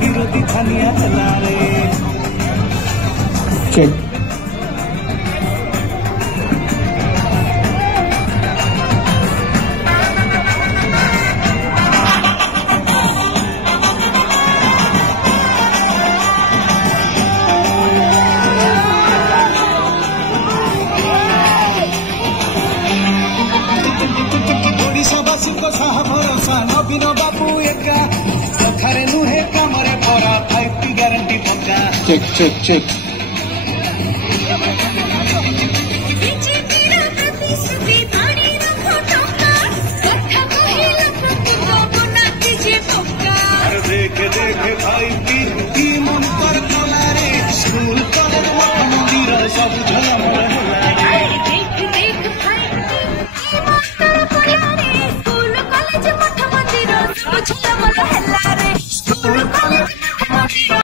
विरोधी छानिया चला रे चेक ओडिशावासी को साह भरोसा नवीन बाबू एका कथारे नुहे कामरे परा 5 गारंटी पक्का चेक चेक चेक